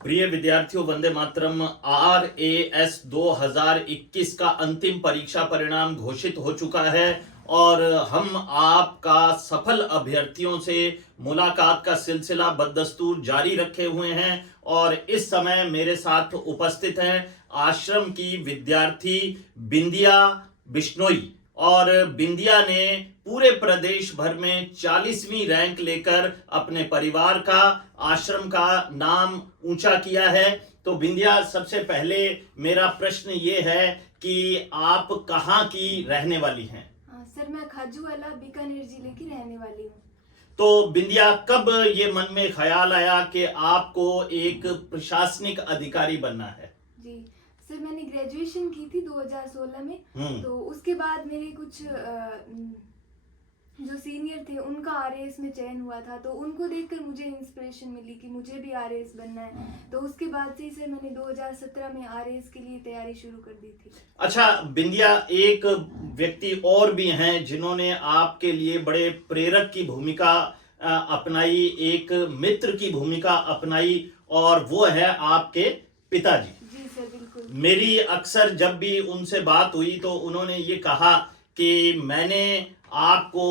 प्रिय विद्यार्थियों, वंदे मातरम। RAS 2021 का अंतिम परीक्षा परिणाम घोषित हो चुका है और हम आपका सफल अभ्यर्थियों से मुलाकात का सिलसिला बदस्तूर जारी रखे हुए हैं और इस समय मेरे साथ उपस्थित हैं आश्रम की विद्यार्थी बिंदिया बिश्नोई। और बिंदिया ने पूरे प्रदेश भर में 40वीं रैंक लेकर अपने परिवार का, आश्रम का नाम ऊंचा किया है। तो बिंदिया, सबसे पहले मेरा प्रश्न ये है कि आप कहाँ की रहने वाली हैं? सर, मैं खाजूवाला बीकानेर जिले की रहने वाली हूँ। तो बिंदिया, कब ये मन में ख्याल आया कि आपको एक प्रशासनिक अधिकारी बनना है? जी सर, मैंने ग्रेजुएशन की थी 2016 में। तो उसके बाद मेरे कुछ जो सीनियर थे उनका आरएएस में चयन हुआ था, तो उनको देखकर मुझे इंस्पिरेशन मिली कि मुझे भी आरएएस बनना है। तो उसके बाद से ही सर मैंने 2017 में आरएएस के लिए तैयारी शुरू कर दी थी। अच्छा बिंदिया, एक व्यक्ति और भी हैं जिन्होंने आपके लिए बड़े प्रेरक की भूमिका अपनाई, एक मित्र की भूमिका अपनाई, और वो है आपके पिताजी। जी सर, बिल्कुल। मेरी अक्सर जब भी उनसे बात हुई तो उन्होंने ये कहा कि मैंने आपको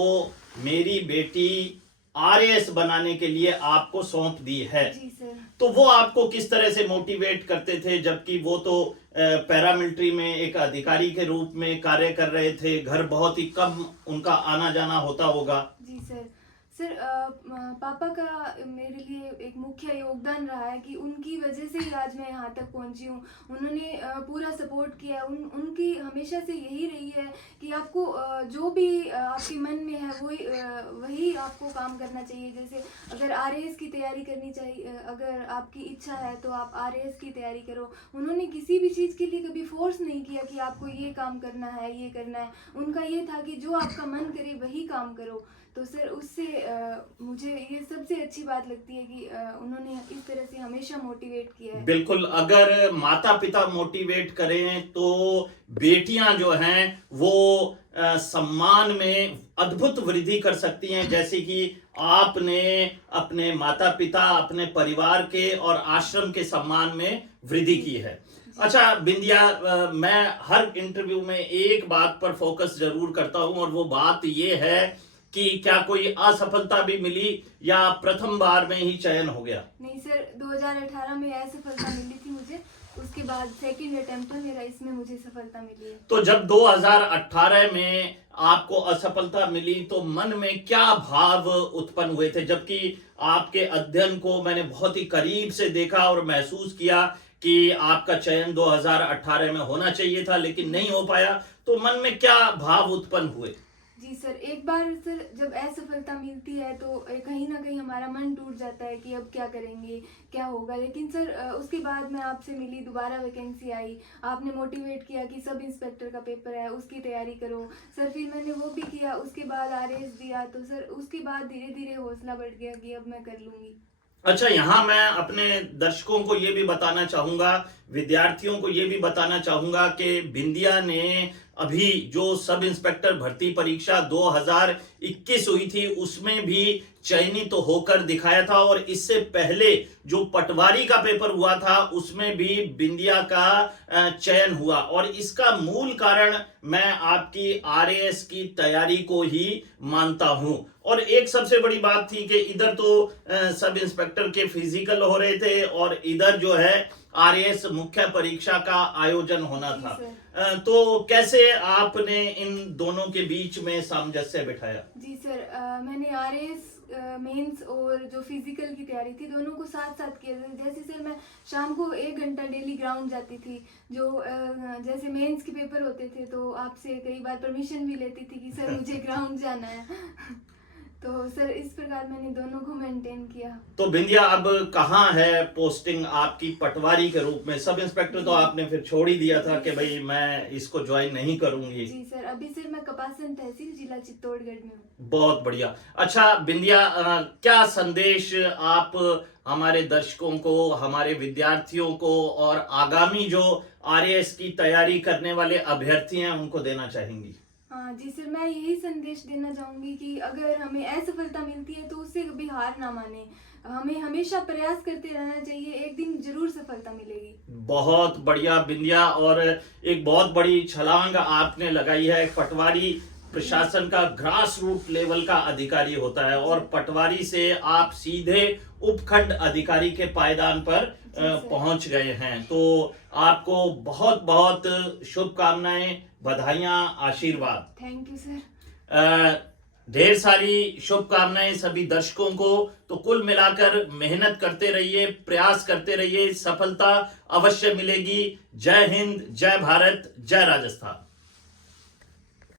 मेरी बेटी आरएएस बनाने के लिए आपको सौंप दी है। जी सर। तो वो आपको किस तरह से मोटिवेट करते थे, जबकि वो तो पैरामिलिट्री में एक अधिकारी के रूप में कार्य कर रहे थे, घर बहुत ही कम उनका आना जाना होता होगा? जी सर। सर, पापा का मेरे लिए एक मुख्य योगदान रहा है कि उनकी वजह से ही आज मैं यहाँ तक पहुँची हूँ। उन्होंने पूरा सपोर्ट किया। उनकी हमेशा से यही रही है कि आपको जो भी आपके मन में है वही आपको काम करना चाहिए। जैसे अगर आरएएस की तैयारी करनी चाहिए, अगर आपकी इच्छा है तो आप आरएएस की तैयारी करो। उन्होंने किसी भी चीज़ के लिए कभी फोर्स नहीं किया कि आपको ये काम करना है, ये करना है। उनका ये था कि जो आपका मन करे वही काम करो। तो सर, उससे मुझे ये सबसे अच्छी बात लगती है कि उन्होंने इस तरह से हमेशा मोटिवेट किया है। बिल्कुल, अगर माता पिता मोटिवेट करें तो बेटियां जो हैं वो सम्मान में अद्भुत वृद्धि कर सकती हैं, जैसे कि आपने अपने माता पिता, अपने परिवार के और आश्रम के सम्मान में वृद्धि की है। अच्छा बिंदिया, मैं हर इंटरव्यू में एक बात पर फोकस जरूर करता हूं और वो बात ये है कि क्या कोई असफलता भी मिली या प्रथम बार में ही चयन हो गया? नहीं सर, 2018 में असफलता मिली थी मुझे। उसके बाद सेकंड अटेम्प्ट था मेरा, इसमें मुझे सफलता मिली है। तो जब 2018 में आपको असफलता मिली तो मन में क्या भाव उत्पन्न हुए थे, जबकि आपके अध्ययन को मैंने बहुत ही करीब से देखा और महसूस किया कि आपका चयन 2018 में होना चाहिए था लेकिन नहीं हो पाया, तो मन में क्या भाव उत्पन्न हुए? जी सर, एक बार सर जब असफलता मिलती है तो कहीं ना कहीं हमारा मन टूट जाता है कि अब क्या करेंगे, क्या होगा। लेकिन सर उसके बाद मैं आपसे मिली, दोबारा वैकेंसी आई, आपने मोटिवेट किया कि सब इंस्पेक्टर का पेपर है उसकी तैयारी करो। सर फिर मैंने वो भी किया, उसके बाद आरएएस दिया। तो सर उसके बाद धीरे धीरे हौसला बढ़ गया कि अब मैं कर लूँगी। अच्छा, यहाँ मैं अपने दर्शकों को ये भी बताना चाहूंगा, विद्यार्थियों को ये भी बताना चाहूंगा कि बिंदिया ने अभी जो सब इंस्पेक्टर भर्ती परीक्षा 2021 हुई थी उसमें भी चयनित तो होकर दिखाया था, और इससे पहले जो पटवारी का पेपर हुआ था उसमें भी बिंदिया का चयन हुआ। और इसका मूल कारण मैं आपकी आरएएस की तैयारी को ही मानता हूं। और एक सबसे बड़ी बात थी कि इधर तो सब इंस्पेक्टर के फिजिकल हो रहे थे और इधर जो है आरएएस मुख्य परीक्षा का आयोजन होना था। तो कैसे आपने इन दोनों के बीच में सामंजस्य बिठाया? जी सर, मैंने आरएएस मेंस और जो फिजिकल की तैयारी थी दोनों को साथ साथ किया। जैसे सर मैं शाम को 1 घंटा डेली ग्राउंड जाती थी। जो जैसे मेंस के पेपर होते थे तो आपसे कई बार परमिशन भी लेती थी कि सर मुझे ग्राउंड जाना है। तो सर इस प्रकार मैंने दोनों को मेंटेन किया। तो बिंदिया, अब कहाँ है पोस्टिंग आपकी पटवारी के रूप में? सब इंस्पेक्टर तो आपने फिर छोड़ ही दिया था कि भाई मैं इसको ज्वाइन नहीं करूंगी। जी सर, अभी सर मैं कपासन तहसील जिला चित्तौड़गढ़ में हूँ। बहुत बढ़िया। अच्छा बिंदिया, क्या संदेश आप हमारे दर्शकों को, हमारे विद्यार्थियों को और आगामी जो आरएएस की तैयारी करने वाले अभ्यर्थी हैं उनको देना चाहेंगी? जी सर, मैं यही संदेश देना चाहूँगी कि अगर हमें असफलता मिलती है तो उससे कभी हार ना माने, हमें हमेशा प्रयास करते रहना चाहिए, एक दिन जरूर सफलता मिलेगी। बहुत बढ़िया बिंदिया, और एक बहुत बड़ी छलांग आपने लगाई है। पटवारी प्रशासन का ग्रास रूट लेवल का अधिकारी होता है और पटवारी से आप सीधे उपखंड अधिकारी के पायदान पर पहुंच गए हैं, तो आपको बहुत बहुत शुभकामनाएं, बधाइयां, आशीर्वाद। Thank you sir. ढेर सारी शुभकामनाएं सभी दर्शकों को। तो कुल मिलाकर मेहनत करते रहिए, प्रयास करते रहिए, सफलता अवश्य मिलेगी। जय हिंद, जय भारत, जय राजस्थान।